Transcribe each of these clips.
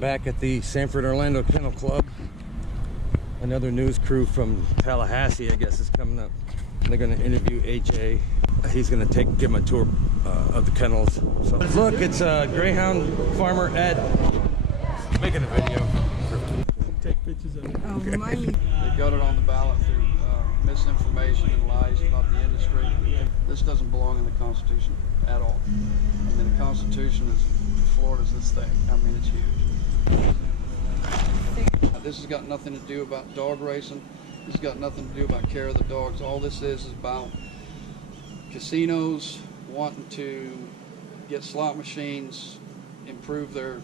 Back at the Sanford Orlando Kennel Club. Another news crew from Tallahassee, I guess, is coming up. They're going to interview HA. He's going to give him a tour of the kennels. So look, it's Greyhound farmer Ed making a video. Take pictures of it. Oh, remind me. They got it on the ballot through misinformation and lies about the industry. This doesn't belong in the Constitution at all. I mean, the Constitution is Florida's this thing. I mean, it's huge. This has got nothing to do about dog racing. This has got nothing to do about care of the dogs. All this is about casinos wanting to get slot machines, improve their,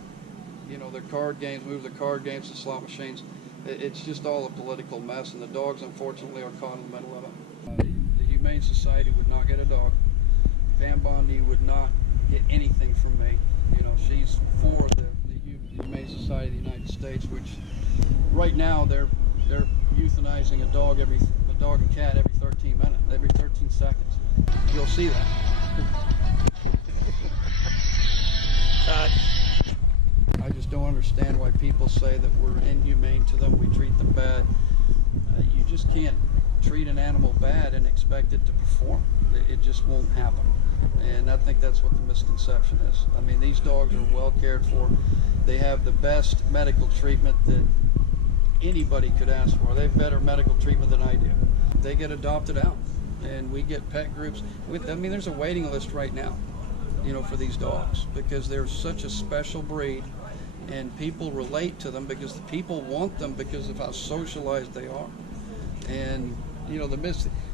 their card games, move their card games to slot machines. It's just all a political mess, and the dogs, unfortunately, are caught in the middle of it. The Humane Society would not get a dog. Van Bondi would not get anything from me. She's for the Humane Society of the United States, which right now they're euthanizing a dog and cat every 13 minutes, every 13 seconds. You'll see that. I just don't understand why people say that we're inhumane to them, we treat them bad. You just can't treat an animal bad and expect it to perform. It just won't happen. And I think that's what the misconception is. I mean, these dogs are well cared for. They have the best medical treatment that anybody could ask for. They have better medical treatment than I do. They get adopted out, and we get pet groups. There's a waiting list right now, for these dogs, because they're such a special breed, and people relate to them because the people want them because of how socialized they are. And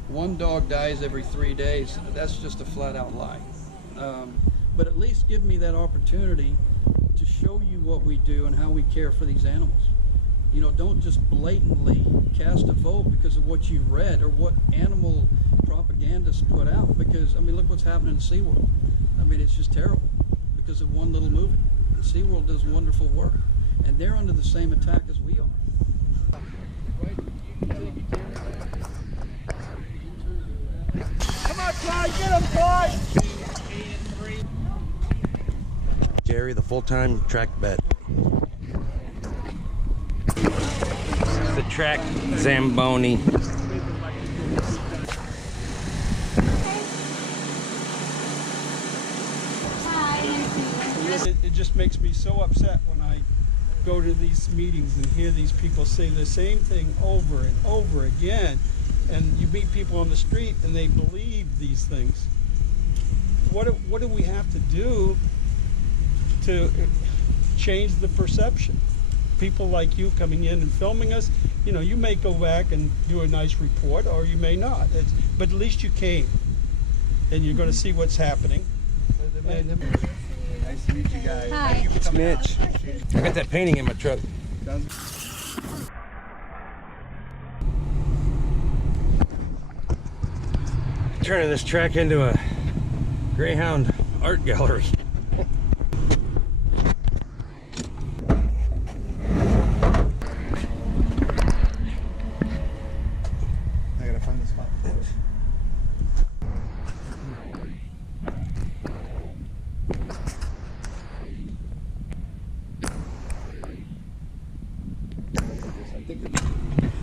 one dog dies every 3 days. That's just a flat-out lie. But at least give me that opportunity to show you what we do and how we care for these animals. Don't just blatantly cast a vote because of what you read or what animal propagandists put out. Because, look what's happening in SeaWorld. It's just terrible because of one little movie. And SeaWorld does wonderful work, and they're under the same attack as we are. Come on, Clyde, get him, Clyde! Jerry, the full-time track vet. The track Zamboni. It just makes me so upset when I go to these meetings and hear these people say the same thing over and over again. And you meet people on the street and they believe these things. What do we have to do to change the perception? People like you coming in and filming us, you may go back and do a nice report, or you may not. But at least you came, and you're going to see what's happening. Nice to meet you guys. Hi. It's Mitch. I got that painting in my truck. Turning this track into a Greyhound art gallery. I gotta find the spot.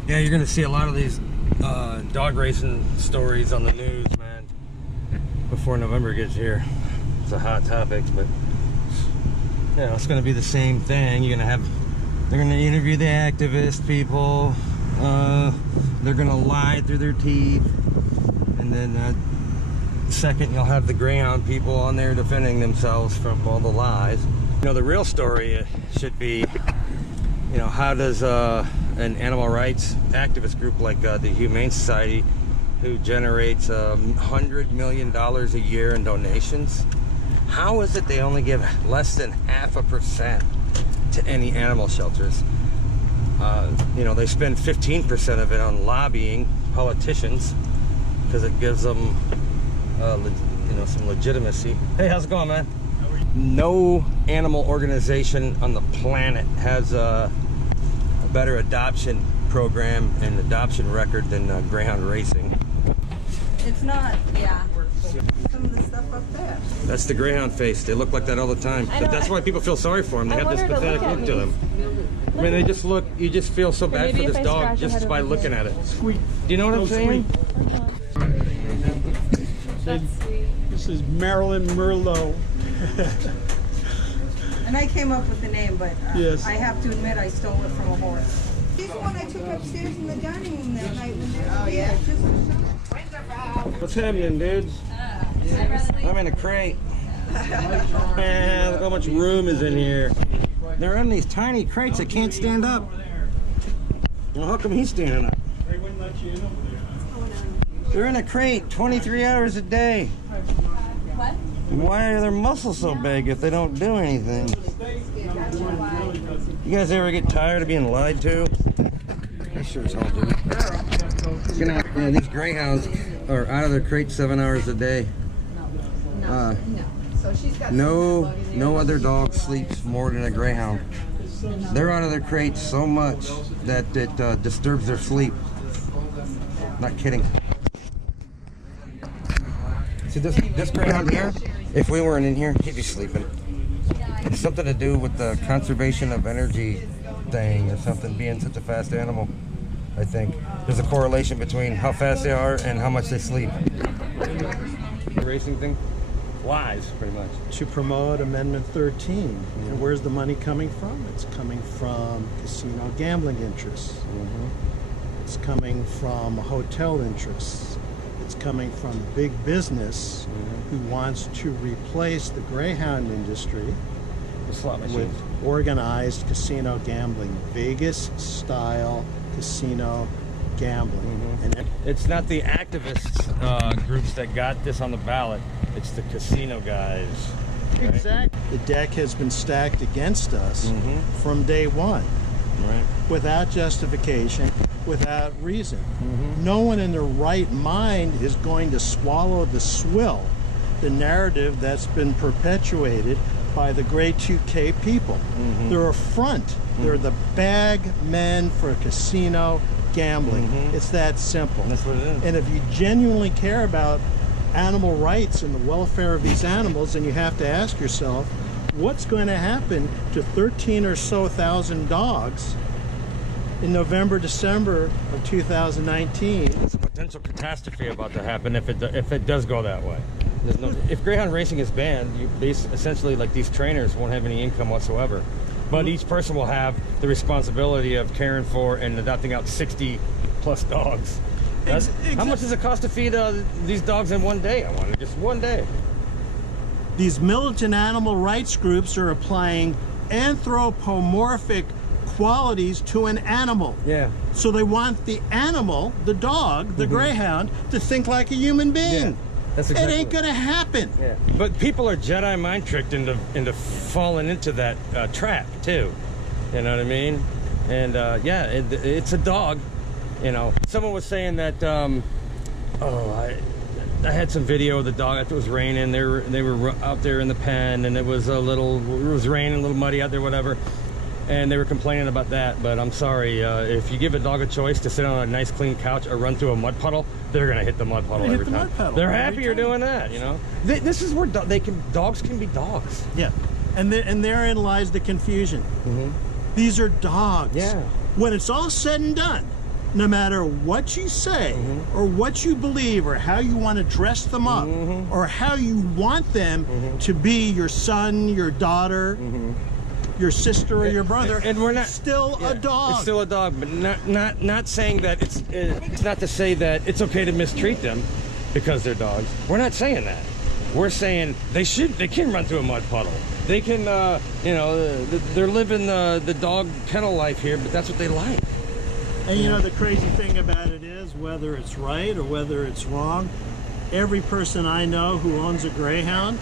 Yeah, you're gonna see a lot of these dog racing stories on the news, man, before November gets here. It's a hot topic, but it's gonna be the same thing. They're gonna interview the activist people. They're gonna lie through their teeth, and then second, you'll have the Greyhound people on there defending themselves from all the lies. The real story should be, how does an animal rights activist group like the Humane Society, who generates $100 million a year in donations, how is it they only give less than 0.5% to any animal shelters? They spend 15% of it on lobbying politicians because it gives them some legitimacy. Hey, how's it going, man? No animal organization on the planet has a better adoption program and adoption record than Greyhound Racing. It's not, yeah. some of the stuff up there. That's the greyhound face. They look like that all the time. But that's why people feel sorry for them. They have this pathetic look to them. I mean, they just look. You just feel so bad for this dog just by looking at it. Sweet. Do you know what I'm saying? That's sweet. This is Marilyn Merlot. And I came up with the name, but yes. I have to admit I stole it from a horse. She's the one I took upstairs in the dining room that night when they were there. Just to show. What's happening, dudes? I'm in a crate. Man, look how much room is in here. They're in these tiny crates that can't stand up. Well, how come he's standing up? They wouldn't let you in over there. They're in a crate 23 hours a day. What? Why are their muscles so big if they don't do anything? You guys ever get tired of being lied to? I sure as hell do. Yeah, these greyhounds are out of their crate 7 hours a day. No other dog sleeps more than a greyhound. They're out of their crates so much that it disturbs their sleep. Not kidding. See this greyhound here, if we weren't in here, he'd be sleeping. It's something to do with the conservation of energy thing or something, being such a fast animal, I think. There's a correlation between how fast they are and how much they sleep. The racing thing? Lies, pretty much. To promote Amendment 13. And where's the money coming from? It's coming from casino gambling interests. It's coming from hotel interests. It's coming from big business who wants to replace the greyhound industry with organized casino gambling, Vegas-style casino gambling. And it's not the activist groups that got this on the ballot. It's the casino guys. Right? Exactly. The deck has been stacked against us from day one. Right. Without justification, without reason. No one in their right mind is going to swallow the swill, the narrative that's been perpetuated by the great 2K people. They're a front. They're the bag men for casino gambling. It's that simple. That's what it is. And if you genuinely care about animal rights and the welfare of these animals, then you have to ask yourself, what's going to happen to 13 or so thousand dogs in November, December of 2019? There's a potential catastrophe about to happen if it does go that way. If greyhound racing is banned, you essentially, like, these trainers won't have any income whatsoever. But each person will have the responsibility of caring for and adopting out 60 plus dogs. How much does it cost to feed these dogs in one day? I wonder, just one day. These militant animal rights groups are applying anthropomorphic qualities to an animal. Yeah. So they want the animal, the dog, the greyhound, to think like a human being. Yeah. That's exactly. It ain't gonna happen. Yeah. But people are Jedi mind tricked into falling into that trap too. You know what I mean? And yeah, it's a dog. You know, someone was saying that. I had some video of the dog after it was raining. They were out there in the pen, and it was raining, a little muddy out there, whatever. And they were complaining about that. But I'm sorry, if you give a dog a choice to sit on a nice clean couch or run through a mud puddle, they're gonna hit the mud puddle every time. They're happier doing that, you know. This is where dogs can be dogs. Yeah, and therein lies the confusion. These are dogs. Yeah. When it's all said and done, no matter what you say or what you believe or how you want to dress them up or how you want them to be your son, your daughter, your sister, or your brother, and we're not still a dog. It's still a dog, but not saying that it's not to say that it's okay to mistreat them because they're dogs. We're not saying that. We're saying they can run through a mud puddle. They can, you know, they're living the dog kennel life here, but that's what they like. And you know, the crazy thing about it is, whether it's right or whether it's wrong, every person I know who owns a greyhound,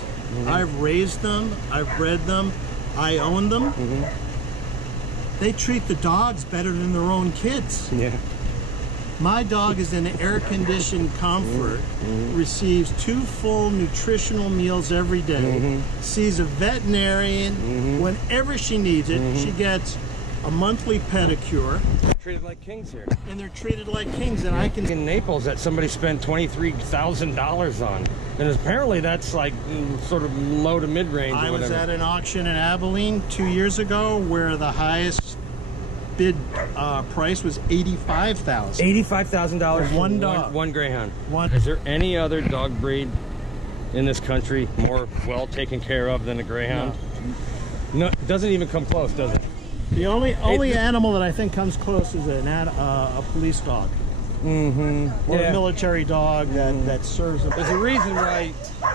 I've raised them, I've bred them, I own them. They treat the dogs better than their own kids. Yeah. My dog is in air-conditioned comfort, receives 2 full nutritional meals every day, sees a veterinarian whenever she needs it. She gets a monthly pedicure, Treated like kings here. and they're treated like kings. And I can In Naples, that somebody spent $23,000 on, and apparently that's like sort of low to mid range. I or was whatever. at an auction in Abilene 2 years ago where the highest bid price was $85,000. $85,000 For one dog. One greyhound. One. Is there any other dog breed in this country more well taken care of than a greyhound? No, it doesn't even come close, does it? The only animal that I think comes close is a police dog. Mm-hmm. Or a military dog that serves. There's a reason why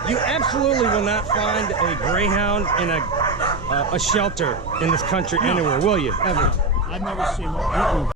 you absolutely will not find a greyhound in a shelter in this country anywhere, will you? Ever? I've never seen one.